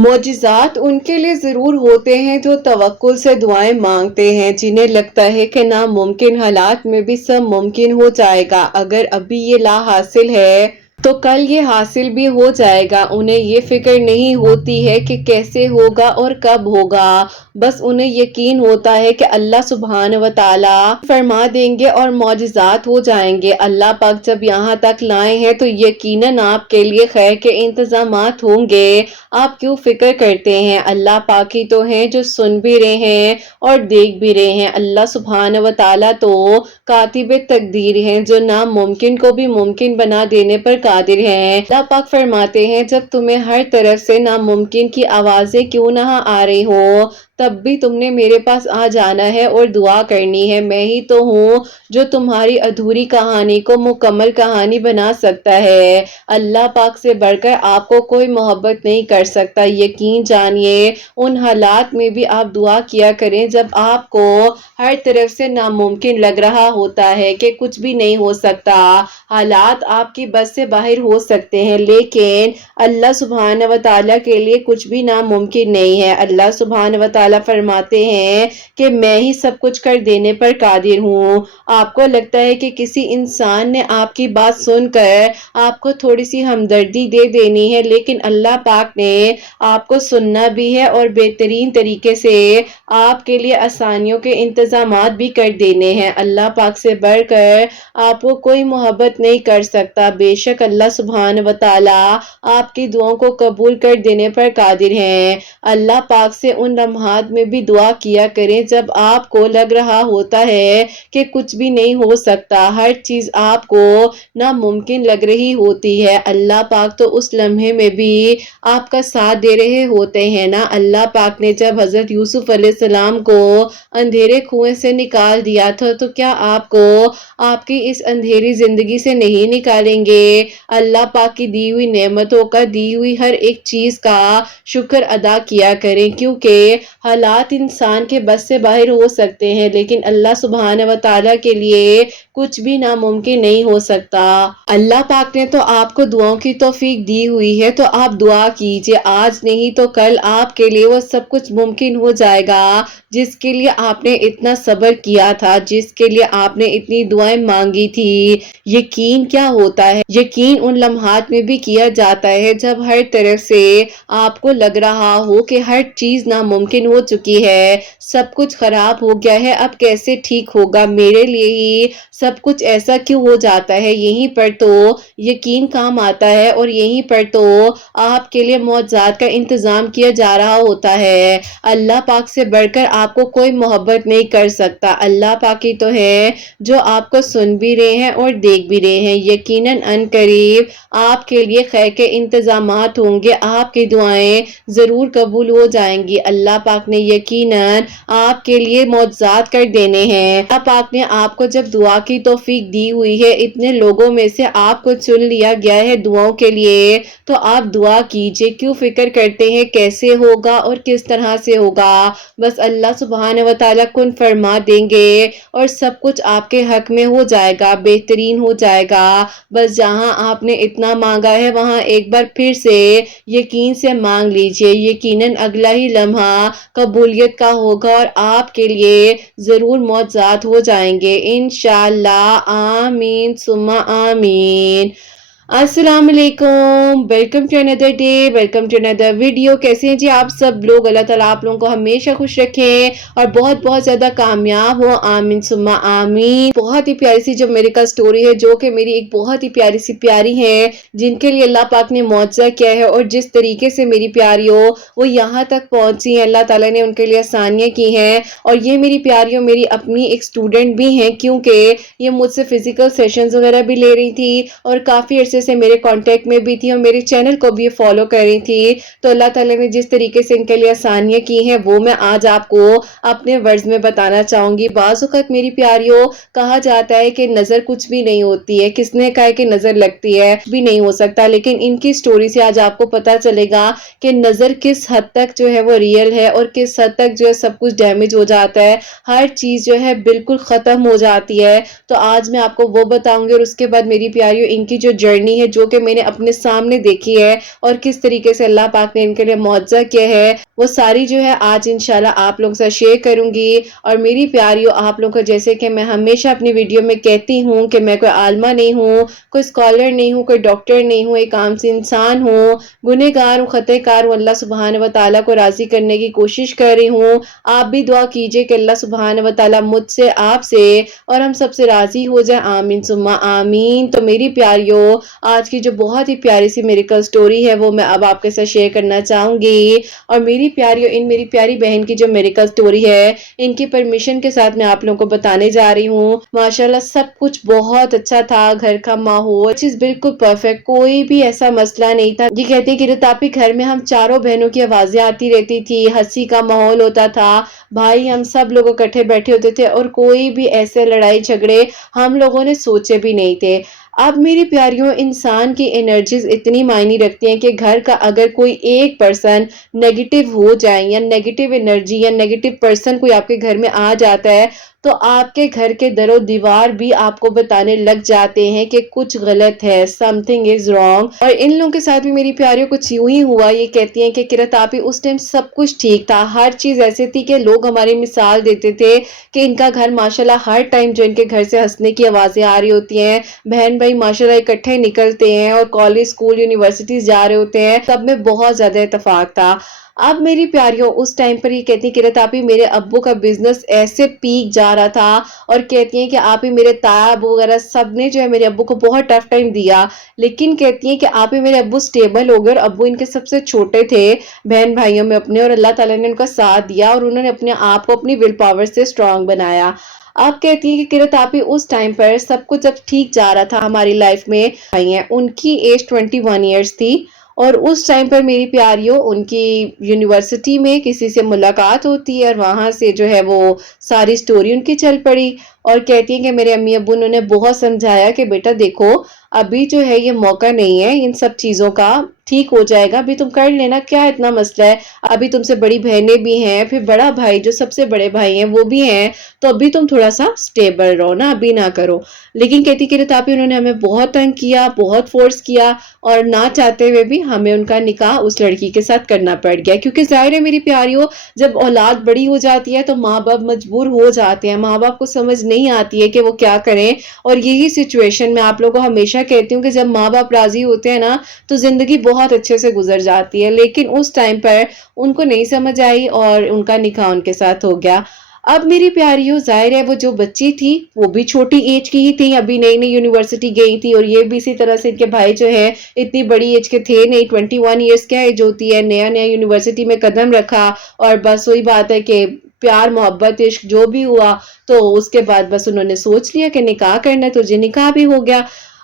معجزات ان کے لیے ضرور ہوتے ہیں جو توکل سے دعائیں مانگتے ہیں، جنہیں لگتا ہے کہ ناممکن حالات میں بھی سب ممکن ہو جائے گا۔ اگر ابھی یہ لا حاصل ہے تو کل یہ حاصل بھی ہو جائے گا۔ انہیں یہ فکر نہیں ہوتی ہے کہ کیسے ہوگا اور کب ہوگا، بس انہیں یقین ہوتا ہے کہ اللہ سبحانہ و تعالیٰ فرما دیں گے اور معجزات ہو جائیں گے۔ اللہ پاک جب یہاں تک لائے ہیں تو یقیناً آپ کے لیے خیر کے انتظامات ہوں گے۔ آپ کیوں فکر کرتے ہیں؟ اللہ پاک ہی تو ہیں جو سن بھی رہے ہیں اور دیکھ بھی رہے ہیں۔ اللہ سبحانہ و تعالیٰ تو کاتب تقدیر ہیں، جو ناممکن کو بھی ممکن بنا دینے پر قادر ہیں۔ اللہ پاک فرماتے ہیں جب تمہیں ہر طرف سے ناممکن کی آوازیں کیوں نہ آ رہی ہوں، تب بھی تم نے میرے پاس آ جانا ہے اور دعا کرنی ہے۔ میں ہی تو ہوں جو تمہاری ادھوری کہانی کو مکمل کہانی بنا سکتا ہے۔ اللہ پاک سے بڑھ کر آپ کو کوئی محبت نہیں کر سکتا۔ یقین جانیے ان حالات میں بھی آپ دعا کیا کریں جب آپ کو ہر طرف سے ناممکن لگ رہا ہوتا ہے کہ کچھ بھی نہیں ہو سکتا، حالات آپ کی بس سے باہر ہو سکتے ہیں، لیکن اللہ سبحانہ و تعالیٰ کے لیے کچھ بھی ناممکن نہیں ہے۔ اللہ سبحانہ و تعالیٰ فرماتے ہیں کہ میں ہی سب کچھ کر دینے پر قادر ہوں۔ آپ کو لگتا ہے کہ کسی انسان نے آپ کی بات سن کر آپ کو تھوڑی سی ہمدردی دے دینی ہے، لیکن اللہ پاک نے آپ کو سننا بھی ہے اور بہترین طریقے سے آپ کے لیے آسانیوں کے انتظامات بھی کر دینے ہیں۔ اللہ پاک سے بڑھ کر آپ کو کوئی محبت نہیں کر سکتا۔ بے شک اللہ سبحانہ و تعالیٰ آپ کی دعاؤں کو قبول کر دینے پر قادر ہیں۔ اللہ پاک سے ان لمحات میں بھی دعا کیا کریں جب آپ کو لگ رہا ہوتا ہے کہ کچھ بھی نہیں ہو سکتا، ہر چیز آپ کو ناممکن لگ رہی ہوتی ہے۔ اللہ پاک تو اس لمحے میں بھی آپ کا ساتھ دے رہے ہوتے ہیں نا۔ اللہ پاک نے جب حضرت یوسف علیہ السلام کو اندھیرے کنویں سے نکال دیا تھا تو کیا آپ کو آپ کی اس اندھیری زندگی سے نہیں نکالیں گے؟ اللہ پاک کی دی ہوئی نعمتوں کا، دی ہوئی ہر ایک چیز کا شکر ادا کیا کریں، کیونکہ حالات انسان کے بس سے باہر ہو سکتے ہیں، لیکن اللہ سبحانہ و تعالیٰ کے لیے کچھ بھی ناممکن نہیں ہو سکتا۔ اللہ پاک نے تو آپ کو دعاؤں کی توفیق دی ہوئی ہے، تو آپ دعا کیجئے۔ آج نہیں تو کل آپ کے لیے وہ سب کچھ ممکن ہو جائے گا جس کے لیے آپ نے اتنا صبر کیا تھا، جس کے لیے آپ نے اتنی دعائیں مانگی تھی۔ یقین کیا ہوتا ہے؟ یقین ان لمحات میں بھی کیا جاتا ہے جب ہر طرف سے آپ کو لگ رہا ہو کہ ہر چیز ناممکن ہو چکی ہے، سب کچھ خراب ہو گیا ہے، اب کیسے ٹھیک ہوگا، میرے لیے ہی سب کچھ ایسا کیوں ہو جاتا ہے۔ یہیں پر تو یقین کام آتا ہے اور یہیں پر تو آپ کے لیے معجزات کا انتظام کیا جا رہا ہوتا ہے۔ اللہ پاک سے بڑھ کر آپ کو کوئی محبت نہیں کر سکتا۔ اللہ پاک ہی تو ہے جو آپ کو سن بھی رہے ہیں اور دیکھ بھی رہے ہیں۔ یقیناً ان قریب آپ کے لیے خیر کے انتظامات ہوں گے، آپ کی دعائیں ضرور قبول ہو جائیں گی۔ اللہ پاک نے یقیناً آپ کے لیے معجزات کر دینے ہیں۔ اللہ پاک نے آپ کو جب دعا کی توفیق دی ہوئی ہے، اتنے لوگوں میں سے آپ کو چن لیا گیا ہے دعاؤں کے لیے، تو آپ دعا کیجئے۔ کیوں فکر کرتے ہیں کیسے ہوگا اور کس طرح سے ہوگا؟ بس اللہ سبحانہ و تعالیٰ کن فرما دیں گے اور سب کچھ آپ کے حق میں ہو جائے گا، بہترین ہو جائے گا۔ بس جہاں آپ نے اتنا مانگا ہے وہاں ایک بار پھر سے یقین سے مانگ لیجئے۔ یقیناً اگلا ہی لمحہ قبولیت کا ہوگا اور آپ کے لیے ضرور معجزات ہو جائیں گے انشاءاللہ۔ آمین ثم آمین۔ السلام علیکم، welcome to another day, welcome to another video. کیسے ہیں جی آپ سب لوگ؟ اللہ تعالیٰ آپ لوگوں کو ہمیشہ خوش رکھیں اور بہت بہت زیادہ کامیاب ہو، آمین ثم آمین۔ بہت ہی پیاری سی جو میرے کا سٹوری ہے، جو کہ میری ایک بہت ہی پیاری سی پیاری ہے، جن کے لیے اللہ پاک نے معجزہ کیا ہے، اور جس طریقے سے میری پیاریوں وہ یہاں تک پہنچی ہیں، اللہ تعالیٰ نے ان کے لیے آسانیاں کی ہیں۔ اور یہ میری پیاریوں میری اپنی ایک اسٹوڈنٹ بھی ہیں، کیونکہ یہ مجھ سے فزیکل سیشنز وغیرہ بھی لے رہی تھی اور کافی عرصے سے میرے کانٹیکٹ میں بھی تھی اور میرے چینل کو بھی فالو کر رہی تھی۔ تو اللہ تعالیٰ نے جس طریقے سے ان کے لیے آسانیاں کی ہیں وہ میں آج آپ کو اپنے ورڈز میں بتانا چاہوں گی۔ بعض اوقات میری پیاریوں کہا جاتا ہے کہ نظر کچھ بھی نہیں ہوتی ہے، کس نے کہا ہے کہ نظر لگتی ہے، بھی نہیں ہو سکتا، لیکن ان کی سٹوری سے آج آپ کو پتا چلے گا کہ نظر کس حد تک جو ہے وہ ریئل ہے اور کس حد تک جو ہے سب کچھ ڈیمیج ہو جاتا ہے، ہر چیز جو ہے بالکل ختم ہو جاتی ہے۔ تو آج میں آپ کو وہ بتاؤں گی اور اس کے بعد میری پیاریوں ان کی جو جرنی بنی ہے جو کہ میں نے اپنے سامنے دیکھی ہے اور کس طریقے سے اللہ پاک نے ان کے لیے معجزہ کیا ہے، وہ ساری جو ہے آج انشاءاللہ آپ لوگوں سے شیئر کروں گی۔ اور میری پیاریوں، آپ لوگوں کو جیسے کہ میں ہمیشہ اپنی ویڈیو میں کہتی ہوں کہ میں کوئی عالمہ نہیں ہوں، کوئی اسکالر نہیں ہوں، کوئی ڈاکٹر نہیں ہوں، ایک عام سی انسان ہوں، گنہگار ہوں، خطا کار ہوں، اللہ سبحانہ و تعالیٰ کو راضی کرنے کی کوشش کر رہی ہوں۔ آپ بھی دعا کیجئے کہ اللہ سبحانہ و تعالیٰ مجھ سے، آپ سے اور ہم سب سے راضی ہو جائے، آمین ثم آمین۔ تو میری پیاریوں، آج کی جو بہت ہی پیاری سی میریکل سٹوری ہے وہ میں اب آپ کے ساتھ شیئر کرنا چاہوں گی۔ اور میری پیاریوں، میری پیاری بہن کی جو میریکل سٹوری ہے، ان کی پرمیشن کے ساتھ میں آپ لوگوں کو بتانے جا رہی ہوں۔ ماشاءاللہ سب کچھ بہت اچھا تھا، گھر کا ماحول چیز بالکل پرفیکٹ، کوئی بھی ایسا مسئلہ نہیں تھا۔ یہ کہتے ہیں کہ رتاپی گھر میں ہم چاروں بہنوں کی آوازیں آتی رہتی تھی، ہنسی کا ماحول ہوتا تھا، بھائی ہم سب لوگ اکٹھے بیٹھے ہوتے تھے اور کوئی بھی ایسے لڑائی جھگڑے ہم لوگوں نے سوچے بھی نہیں تھے۔ اب میری پیاریوں، انسان کی انرجیز اتنی معنی رکھتی ہیں کہ گھر کا اگر کوئی ایک پرسن نیگیٹو ہو جائے یا نیگیٹو انرجی یا نیگیٹو پرسن کوئی آپ کے گھر میں آ جاتا ہے تو آپ کے گھر کے در و دیوار بھی آپ کو بتانے لگ جاتے ہیں کہ کچھ غلط ہے، something is wrong۔ اور ان لوگوں کے ساتھ بھی میری پیاریوں کچھ یوں ہی ہوا۔ یہ کہتی ہیں کہ کرت آپی اس ٹائم سب کچھ ٹھیک تھا، ہر چیز ایسے تھی کہ لوگ ہماری مثال دیتے تھے کہ ان کا گھر ماشاءاللہ ہر ٹائم جو ان کے گھر سے ہنسنے کی آوازیں آ رہی ہوتی ہیں، بہن بھائی ماشاءاللہ اکٹھے نکلتے ہیں اور کالج اسکول یونیورسٹیز جا رہے ہوتے ہیں، سب میں بہت زیادہ اتفاق تھا۔ اب میری پیاریوں اس ٹائم پر یہ کہتی ہیں کہ رتاپی میرے ابو کا بزنس ایسے پیک جا رہا تھا اور کہتی ہیں کہ آپ ہی میرے تایا ابو وغیرہ سب نے جو ہے میرے ابو کو بہت ٹف ٹائم دیا، لیکن کہتی ہیں کہ آپ ہی میرے ابو سٹیبل ہو گئے اور ابو ان کے سب سے چھوٹے تھے بہن بھائیوں میں اپنے، اور اللہ تعالیٰ نے ان کا ساتھ دیا اور انہوں نے اپنے آپ کو اپنی ول پاور سے سٹرونگ بنایا۔ آپ کہتی ہیں کہ کرت آپی اس ٹائم پر سب کچھ جب ٹھیک جا رہا تھا ہماری لائف میں، ان کی ایج 21 ایئرس تھی اور اس ٹائم پر میری پیاریوں ان کی یونیورسٹی میں کسی سے ملاقات ہوتی ہے اور وہاں سے جو ہے وہ ساری سٹوری ان کی چل پڑی اور کہتی ہیں کہ میرے امی ابو انہوں نے بہت سمجھایا کہ بیٹا دیکھو ابھی جو ہے یہ موقع نہیں ہے ان سب چیزوں کا، ٹھیک ہو جائے گا، ابھی تم کر لینا، کیا اتنا مسئلہ ہے، ابھی تم سے بڑی بہنیں بھی ہیں، پھر بڑا بھائی جو سب سے بڑے بھائی ہیں وہ بھی ہیں، تو ابھی تم تھوڑا سا سٹیبل رہو نا، ابھی نہ کرو۔ لیکن کہتی کہ رتاپی انہوں نے ہمیں بہت تنگ کیا، بہت فورس کیا اور نہ چاہتے ہوئے بھی ہمیں ان کا نکاح اس لڑکی کے ساتھ کرنا پڑ گیا، کیونکہ ظاہر ہے میری پیاریوں جب اولاد بڑی ہو جاتی ہے تو ماں باپ مجبور ہو جاتے ہیں، ماں باپ کو سمجھ نہیں آتی ہے کہ وہ کیا کریں۔ اور یہی سچویشن میں آپ لوگوں کو ہمیشہ کہتی ہوں کہ جب ماں باپ راضی ہوتے ہیں نا تو زندگی بہت اچھے سے گزر جاتی ہے، لیکن اس ٹائم پر ان کو نہیں سمجھ آئی اور ان کا نکاح ان کے ساتھ ہو گیا۔ اب میری پیاریوں ظاہر ہے وہ جو بچی تھی وہ بھی چھوٹی ایج کی ہی تھی، ابھی نئی نئی یونیورسٹی گئی تھی اور یہ بھی اسی طرح سے ان کے بھائی جو ہے اتنی بڑی ایج کے تھے نہیں، 21 ایئرس کیا ایج ہوتی ہے، نیا نیا یونیورسٹی میں قدم رکھا اور بس وہی بات ہے کہ پیار محبت عشق جو بھی ہوا تو اس کے بعد بس انہوں نے سوچ لیا کہ نکاح کرنا ہے تو جی نکاح بھی ہو گیا۔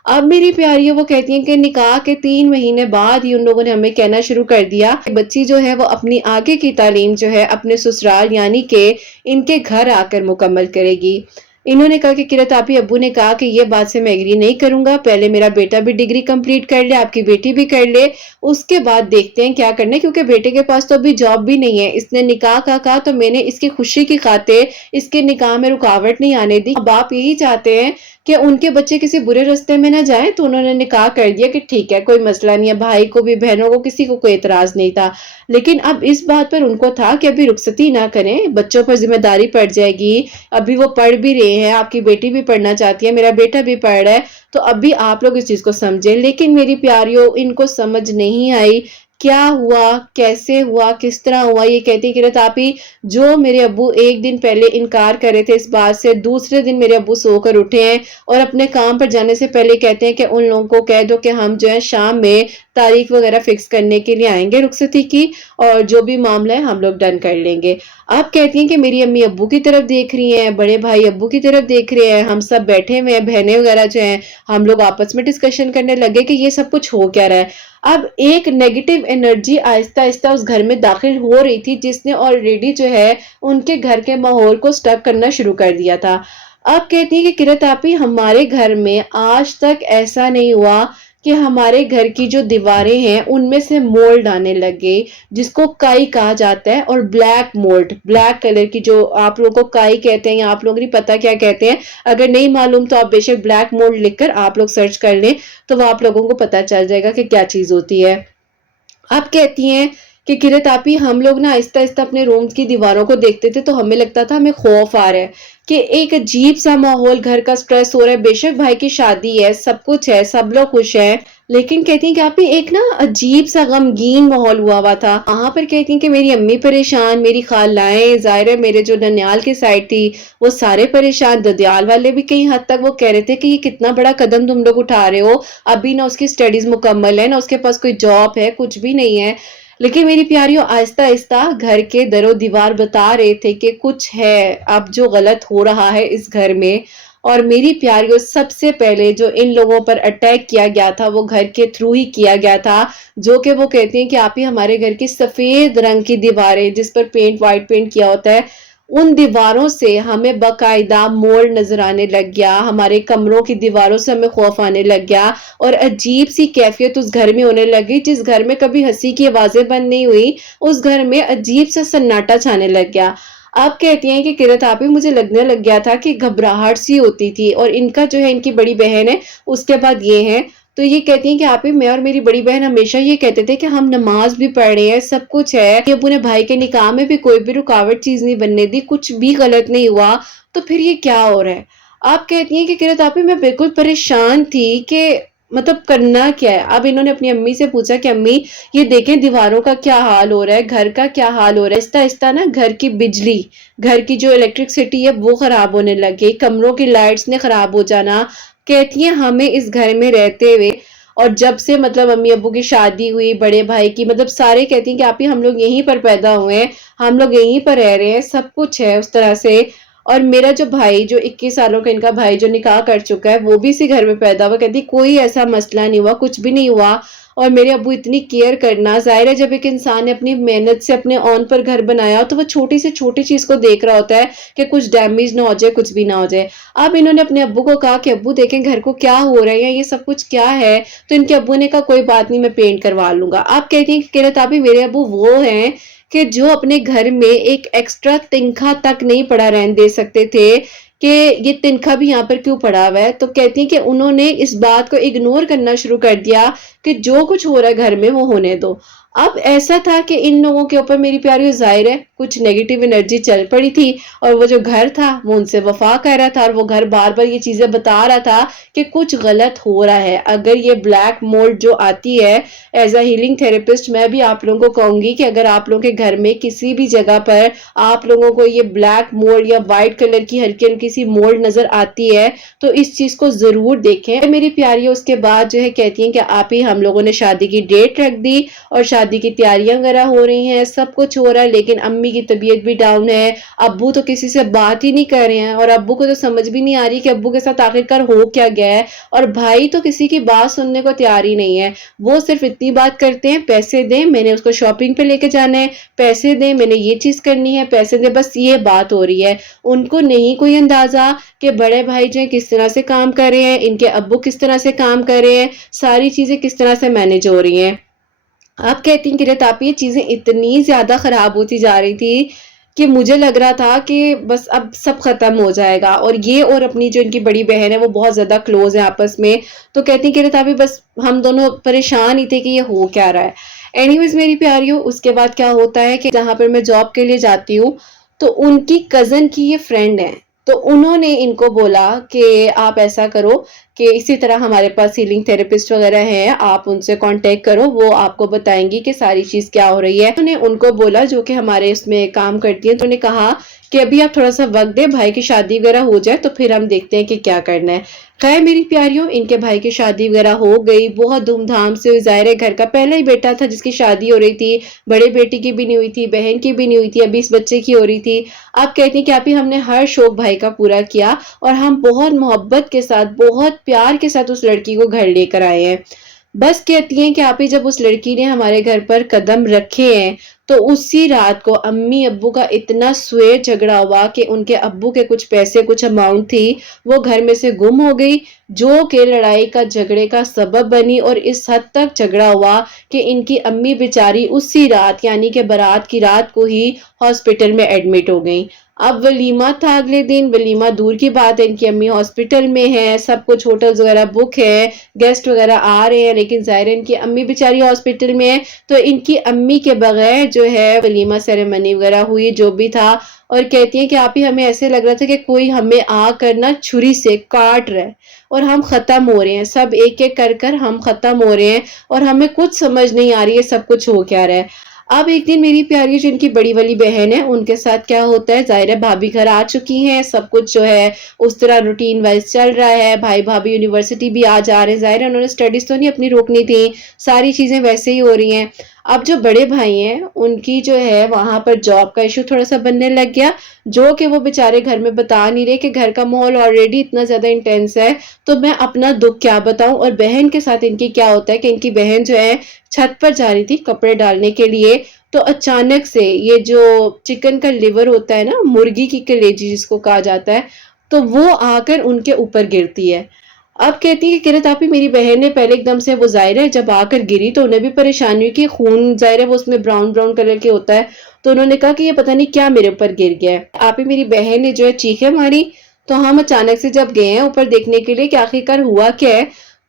اب میری پیاریوں وہ کہتی ہیں کہ نکاح کے 3 مہینے بعد ہی ان لوگوں نے ہمیں کہنا شروع کر دیا کہ بچی جو ہے وہ اپنی آگے کی تعلیم جو ہے اپنے سسرال یعنی کہ ان کے گھر آ کر مکمل کرے گی۔ انہوں نے کہا کہ کرت آپی ابو نے کہا کہ یہ بات سے میں ایگری نہیں کروں گا، پہلے میرا بیٹا بھی ڈگری کمپلیٹ کر لے، آپ کی بیٹی بھی کر لے، اس کے بعد دیکھتے ہیں کیا کرنا ہے، کیونکہ بیٹے کے پاس تو ابھی جاب بھی نہیں ہے، اس نے نکاح کا کہا تو میں نے اس کی خوشی کی خاطر اس کے نکاح میں رکاوٹ نہیں آنے دی۔ اب آپ یہی چاہتے ہیں کہ ان کے بچے کسی برے راستے میں نہ جائیں تو انہوں نے نکاح کر دیا کہ ٹھیک ہے کوئی مسئلہ نہیں ہے، بھائی کو بھی بہنوں کو کسی کو کوئی اعتراض نہیں تھا، لیکن اب اس بات پر ان کو تھا کہ ابھی رخصتی نہ کریں، بچوں پر ذمہ داری پڑ جائے گی، ابھی وہ پڑھ بھی رہے ہیں، آپ کی بیٹی بھی پڑھنا چاہتی ہے، میرا بیٹا بھی پڑھ رہا ہے، تو ابھی آپ لوگ اس چیز کو سمجھیں۔ لیکن میری پیاریوں ان کو سمجھ نہیں آئی کیا ہوا، کیسے ہوا، کس طرح ہوا۔ یہ کہتی کہ رتاپی جو میرے ابو ایک دن پہلے انکار کر رہے تھے اس بات سے، دوسرے دن میرے ابو سو کر اٹھے ہیں اور اپنے کام پر جانے سے پہلے کہتے ہیں کہ ان لوگوں کو کہہ دو کہ ہم جو ہے شام میں تاریخ وغیرہ فکس کرنے کے لیے آئیں گے رخصتی کی، اور جو بھی معاملہ ہے ہم لوگ ڈن کر لیں گے۔ آپ کہتی ہیں کہ میری امی ابو کی طرف دیکھ رہی ہیں، بڑے بھائی ابو کی طرف دیکھ رہے ہیں، ہم سب بیٹھے ہوئے ہیں، بہنیں وغیرہ جو ہیں، ہم لوگ آپس میں ڈسکشن کرنے لگے کہ یہ سب کچھ ہو کیا رہا ہے۔ اب ایک نیگیٹو انرجی آہستہ آہستہ اس گھر میں داخل ہو رہی تھی جس نے آلریڈی جو ہے ان کے گھر کے ماحول کو سٹک کرنا شروع کر دیا تھا۔ اب کہتی ہیں کہ کرت آپی ہمارے گھر میں آج تک ایسا نہیں ہوا کہ ہمارے گھر کی جو دیواریں ہیں ان میں سے مولڈ آنے لگ گئی، جس کو کائی کہا جاتا ہے، اور بلیک مولڈ، بلیک کلر کی، جو آپ لوگوں کو کائی کہتے ہیں یا آپ لوگوں کو نہیں پتا کیا کہتے ہیں، اگر نہیں معلوم تو آپ بے شک بلیک مولڈ لکھ کر آپ لوگ سرچ کر لیں تو وہ آپ لوگوں کو پتا چل جائے گا کہ کیا چیز ہوتی ہے۔ آپ کہتی ہیں کہ کرت آپی ہم لوگ نا آہستہ آہستہ اپنے روم کی دیواروں کو دیکھتے تھے تو ہمیں لگتا تھا ہمیں خوف آ رہا ہے کہ ایک عجیب سا ماحول، گھر کا سٹریس ہو رہا ہے، بے شک بھائی کی شادی ہے، سب کچھ ہے، سب لوگ خوش ہیں، لیکن کہتی ہیں کہ آپی ایک نا عجیب سا غمگین ماحول ہوا تھا وہاں پر۔ کہتی ہیں کہ میری امی پریشان، میری خالائیں، ظاہر ہے میرے جو ننیال کی سائڈ تھی وہ سارے پریشان، ددیال والے بھی کہیں حد تک وہ کہہ رہے تھے کہ یہ کتنا بڑا قدم تم لوگ اٹھا رہے ہو، ابھی نہ اس کی سٹڈیز مکمل ہے، نہ اس کے پاس کوئی جاب ہے، کچھ بھی نہیں ہے۔ لیکن میری پیاریوں آہستہ آہستہ گھر کے در و دیوار بتا رہے تھے کہ کچھ ہے اب جو غلط ہو رہا ہے اس گھر میں۔ اور میری پیاریوں سب سے پہلے جو ان لوگوں پر اٹیک کیا گیا تھا وہ گھر کے تھرو ہی کیا گیا تھا، جو کہ وہ کہتے ہیں کہ آپ ہی ہمارے گھر کی سفید رنگ کی دیواریں جس پر پینٹ وائٹ پینٹ کیا ہوتا ہے، ان دیواروں سے ہمیں باقاعدہ مولڈ نظر آنے لگ گیا، ہمارے کمروں کی دیواروں سے ہمیں خوف آنے لگ گیا، اور عجیب سی کیفیت اس گھر میں ہونے لگی۔ جس گھر میں کبھی ہنسی کی آوازیں بند نہیں ہوئی اس گھر میں عجیب سا سناٹا چھانے لگ گیا۔ آپ کہتی ہیں کہ کرت آپی مجھے لگنے لگ گیا تھا کہ گھبراہٹ سی ہوتی تھی، اور ان کا جو ہے ان کی بڑی بہن ہے اس کے بعد یہ ہے، تو یہ کہتی ہیں کہ آپی میں اور میری بڑی بہن ہمیشہ یہ کہتے تھے کہ ہم نماز بھی پڑھ رہے ہیں، سب کچھ ہے، یہ ابو نے بھائی کے نکاح میں بھی کوئی بھی رکاوٹ چیز نہیں بننے دی، کچھ بھی غلط نہیں ہوا، تو پھر یہ کیا ہو رہا ہے؟ آپ کہتی ہیں کہ کرت آپی میں بالکل پریشان تھی کہ مطلب کرنا کیا ہے۔ اب انہوں نے اپنی امی سے پوچھا کہ امی یہ دیکھیں دیواروں کا کیا حال ہو رہا ہے، گھر کا کیا حال ہو رہا ہے، آہستہ آہستہ نا گھر کی بجلی، گھر کی جو الیکٹرکسٹی ہے وہ خراب ہونے لگ گئی، کمروں کی لائٹس نے خراب ہو جانا۔ کہتی ہیں ہمیں اس گھر میں رہتے ہوئے، اور جب سے مطلب امی ابو کی شادی ہوئی، بڑے بھائی کی، مطلب سارے کہتی ہیں کہ آپی ہم لوگ یہیں پر پیدا ہوئے ہیں، ہم لوگ یہیں پر رہ رہے ہیں، سب کچھ ہے اس طرح سے۔ اور میرا جو بھائی جو 21 سالوں کا ان کا بھائی جو نکاح کر چکا ہے وہ بھی اسی گھر میں پیدا ہوا، کہتی کوئی ایسا مسئلہ نہیں ہوا، کچھ بھی نہیں ہوا۔ اور میرے ابو اتنی کیئر کرنا، ظاہر ہے جب ایک انسان نے اپنی محنت سے اپنے اون پر گھر بنایا تو وہ چھوٹی سے چھوٹی چیز کو دیکھ رہا ہوتا ہے کہ کچھ ڈیمیج نہ ہو جائے، کچھ بھی نہ ہو جائے۔ اب انہوں نے اپنے ابو کو کہا کہ ابو دیکھیں گھر کو کیا ہو رہا ہے، یہ سب کچھ کیا ہے، تو ان کے ابو نے کہا کوئی بات نہیں میں پینٹ کروا لوں گا۔ آپ کہتی ہیں کہ کرت آپی میرے ابو وہ ہیں کہ جو اپنے گھر میں ایک ایکسٹرا تنخواہ تک نہیں پڑا رہنے دے سکتے تھے کہ یہ تنخواہ بھی یہاں پر کیوں پڑا ہوا ہے، تو کہتی ہیں کہ انہوں نے اس بات کو اگنور کرنا شروع کر دیا کہ جو کچھ ہو رہا ہے گھر میں وہ ہونے دو۔ اب ایسا تھا کہ ان لوگوں کے اوپر میری پیاری ظاہر ہے کچھ نیگیٹو انرجی چل پڑی تھی، اور وہ جو گھر تھا وہ ان سے وفا کر رہا تھا، اور وہ گھر بار بار یہ چیزیں بتا رہا تھا کہ کچھ غلط ہو رہا ہے۔ اگر یہ بلیک مولڈ جو آتی ہے ایز اے ہیلنگ تھراپسٹ، میں بھی آپ لوگوں کو کہوں گی کہ اگر آپ لوگوں کے گھر میں کسی بھی جگہ پر آپ لوگوں کو یہ بلیک مولڈ یا وائٹ کلر کی ہلکی ہلکی سی مولڈ نظر آتی ہے تو اس چیز کو ضرور دیکھیں۔ میری پیاری اس کے بعد جو ہے کہتی ہیں کہ آپ ہی ہم لوگوں نے شادی کی ڈیٹ رکھ دی اور شادی کی تیاریاں وغیرہ ہو رہی ہیں، سب کچھ ہو رہا ہے، لیکن امی کی طبیعت بھی ڈاؤن ہے، ابو تو کسی سے بات ہی نہیں کر رہے ہیں، اور ابو کو تو سمجھ بھی نہیں آ رہی کہ ابو کے ساتھ آخرکار ہو کیا گیا ہے، اور بھائی تو کسی کی بات سننے کو تیار ہی نہیں ہے، وہ صرف اتنی بات کرتے ہیں پیسے دیں میں نے اس کو شاپنگ پہ لے کے جانا ہے، پیسے دیں میں نے یہ چیز کرنی ہے، پیسے دیں، بس یہ بات ہو رہی ہے۔ ان کو نہیں کوئی اندازہ کہ بڑے بھائی جو ہیں کس طرح سے کام کر رہے ہیں، ان کے ابو کس طرح سے کام کر رہے ہیں، ساری چیزیں کس طرح سے مینج ہو رہی ہیں۔ آپ کہتی ہیں کہ آپ یہ چیزیں اتنی زیادہ خراب ہوتی جا رہی تھی کہ مجھے لگ رہا تھا کہ بس اب سب ختم ہو جائے گا، اور یہ اور اپنی جو ان کی بڑی بہن ہے وہ بہت زیادہ کلوز ہیں آپس میں، تو کہتی ہیں کہ بس ہم دونوں پریشان ہی تھے کہ یہ ہو کیا رہا ہے۔ اینی ویز میری پیاریوں اس کے بعد کیا ہوتا ہے کہ جہاں پر میں جاب کے لیے جاتی ہوں تو ان کی کزن کی یہ فرینڈ ہے، تو انہوں نے ان کو بولا کہ آپ ایسا کرو کہ اسی طرح ہمارے پاس ہیلنگ تھراپسٹ وغیرہ ہیں، آپ ان سے کانٹیکٹ کرو، وہ آپ کو بتائیں گی کہ ساری چیز کیا ہو رہی ہے۔ انہوں نے ان کو بولا جو کہ ہمارے اس میں کام کرتی ہیں، تو انہوں نے کہا کہ ابھی آپ تھوڑا سا وقت دیں، بھائی کی شادی وغیرہ ہو جائے تو پھر ہم دیکھتے ہیں کہ کیا کرنا ہے۔ خیر میری پیاریوں ان کے بھائی کی شادی وغیرہ ہو گئی، بہت دھوم دھام سے، ظاہر ہے گھر کا پہلا ہی بیٹا تھا جس کی شادی ہو رہی تھی، بڑے بیٹی کی بھی نہیں ہوئی تھی، بہن کی بھی نہیں ہوئی تھی، ابھی اس بچے کی ہو رہی تھی۔ آپ کہتی ہیں کہ آپ ہی ہم نے ہر شوق بھائی کا پورا کیا، اور ہم بہت محبت کے ساتھ بہت پیار کے ساتھ اس لڑکی کو گھر لے کر آئے ہیں۔ بس کہتی ہیں کہ آپ ہی جب اس لڑکی نے ہمارے گھر پر قدم رکھے ہیں تو اسی رات کو امی ابو کا اتنا سویر جھگڑا ہوا کہ ان کے ابو کے کچھ پیسے کچھ اماؤنٹ تھی وہ گھر میں سے گم ہو گئی، جو کہ لڑائی کا جھگڑے کا سبب بنی، اور اس حد تک جھگڑا ہوا کہ ان کی امی بیچاری اسی رات یعنی کہ برات کی رات کو ہی ہاسپٹل میں ایڈمٹ ہو گئیں۔ اب ولیمہ تھا اگلے دن، ولیمہ دور کی بات ہے، ان کی امی ہاسپٹل میں ہے، سب کچھ ہوٹلز وغیرہ بک ہے، گیسٹ وغیرہ آ رہے ہیں، لیکن ظاہر ہے ان کی امی بیچاری ہاسپٹل میں ہے، تو ان کی امی کے بغیر جو ہے ولیمہ سیریمنی وغیرہ ہوئی جو بھی تھا، اور کہتی ہیں کہ آپ ہی ہمیں ایسے لگ رہا تھا کہ کوئی ہمیں آ کر نا چھری سے کاٹ رہا ہے اور ہم ختم ہو رہے ہیں، سب ایک ایک کر ہم ختم ہو رہے ہیں اور ہمیں کچھ سمجھ نہیں آ رہی ہے سب کچھ ہو کیا رہا ہے۔ اب ایک دن میری پیاری جو ان کی بڑی والی بہن ہے ان کے ساتھ کیا ہوتا ہے، ظاہر ہے بھابھی گھر آ چکی ہیں، سب کچھ جو ہے اس طرح روٹین وائز چل رہا ہے، بھائی بھابھی یونیورسٹی بھی آ جا رہے ہیں، ظاہر ہے انہوں نے اسٹڈیز تو نہیں اپنی روکنی تھی، ساری چیزیں ویسے ہی ہو رہی ہیں۔ اب جو بڑے بھائی ہیں ان کی جو ہے وہاں پر جاب کا ایشو تھوڑا سا بننے لگ گیا، جو کہ وہ بیچارے گھر میں بتا نہیں رہے کہ گھر کا ماحول آلریڈی اتنا زیادہ انٹینس ہے، تو میں اپنا دکھ کیا بتاؤں۔ اور بہن کے ساتھ ان کی کیا ہوتا ہے کہ ان کی بہن جو ہے چھت پر جا رہی تھی کپڑے ڈالنے کے لیے، تو اچانک سے یہ جو چکن کا لیور ہوتا ہے نا، مرغی کی کلیجی جس کو کہا جاتا ہے، تو وہ آ کر ان کے اوپر گرتی ہے۔ اب کہتی ہے کہ کرت آپی میری بہن نے پہلے ایک دم سے وہ ظاہر ہے جب آ کر گری تو انہیں بھی پریشانی ہوئی کہ خون ظاہر ہے وہ اس میں براؤن براؤن کلر کے ہوتا ہے، تو انہوں نے کہا کہ یہ پتہ نہیں کیا میرے اوپر گر گیا ہے۔ آپی میری بہن نے جو ہے چیخیں ماری، تو ہم اچانک سے جب گئے ہیں اوپر دیکھنے کے لیے کہ آخرکار ہوا کیا ہے،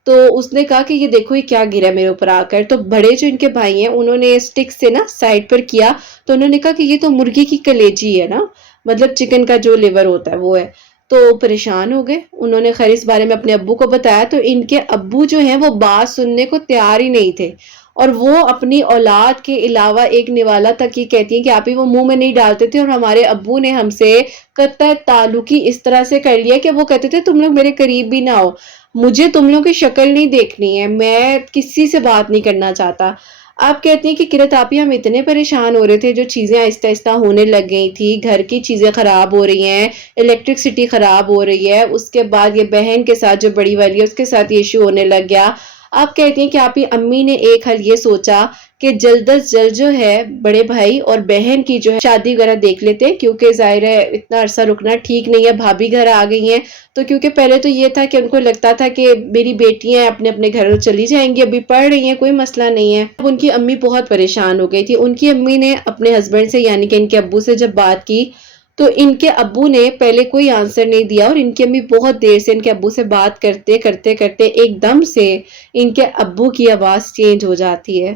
تو اس نے کہا کہ یہ دیکھو یہ کیا گرا میرے اوپر آ کر، تو بڑے جو ان کے بھائی ہیں انہوں نے اسٹک سے نا سائڈ پر کیا، تو انہوں نے کہا کہ یہ تو مرغی کی کلیجی ہے نا، مطلب چکن کا جو لیور ہوتا ہے وہ ہے، تو پریشان ہو گئے۔ انہوں نے خیر اس بارے میں اپنے ابو کو بتایا، تو ان کے ابو جو ہیں وہ بات سننے کو تیار ہی نہیں تھے، اور وہ اپنی اولاد کے علاوہ ایک نوالا تک یہ کہتی ہیں کہ آپ ہی وہ منہ میں نہیں ڈالتے تھے، اور ہمارے ابو نے ہم سے قطع تعلقی اس طرح سے کر لیا کہ وہ کہتے تھے تم لوگ میرے قریب بھی نہ ہو، مجھے تم لوگوں کی شکل نہیں دیکھنی ہے، میں کسی سے بات نہیں کرنا چاہتا۔ آپ کہتی ہیں کہ کرت آپی ہم اتنے پریشان ہو رہے تھے، جو چیزیں آہستہ آہستہ ہونے لگ گئی تھی، گھر کی چیزیں خراب ہو رہی ہیں، الیکٹرکسٹی خراب ہو رہی ہے، اس کے بعد یہ بہن کے ساتھ جو بڑی والی ہے اس کے ساتھ یہ ایشو ہونے لگ گیا۔ آپ کہتی ہیں کہ آپ ہی امی نے ایک حل یہ سوچا کہ جلد از جلد جو ہے بڑے بھائی اور بہن کی جو ہے شادی وغیرہ دیکھ لیتے ہیں، کیونکہ ظاہر ہے اتنا عرصہ رکنا ٹھیک نہیں ہے، بھابھی گھر آ گئی ہیں، تو کیونکہ پہلے تو یہ تھا کہ ان کو لگتا تھا کہ میری بیٹیاں اپنے اپنے گھروں چلی جائیں گی، ابھی پڑھ رہی ہیں کوئی مسئلہ نہیں ہے۔ اب ان کی امی بہت پریشان ہو گئی تھی، ان کی امی نے اپنے ہسبینڈ سے یعنی کہ ان کے ابو سے جب بات کی تو ان کے ابو نے پہلے کوئی آنسر نہیں دیا، اور ان کی امی بہت دیر سے ان کے ابو سے بات کرتے کرتے کرتے ایک دم سے ان کے ابو کی آواز چینج ہو جاتی ہے۔